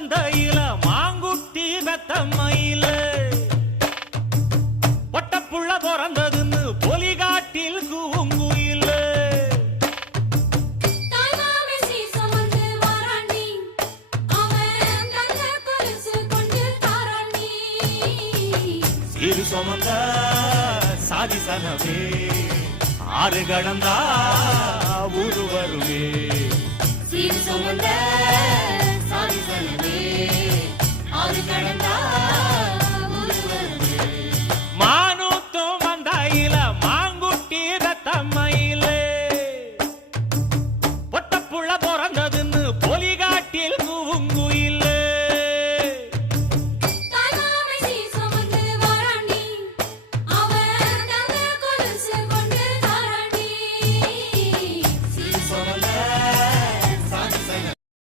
மந்தையில மாங்குட்டி வெத்தம்மையில பொட்டப்புள்ள பிறந்ததுன்னு பொலிகாட்டில் கூங்குயில சீரு சுமந்த சாதிசனவே ஆறு கடந்தா ஊரு வருவே சீர் சுமந்த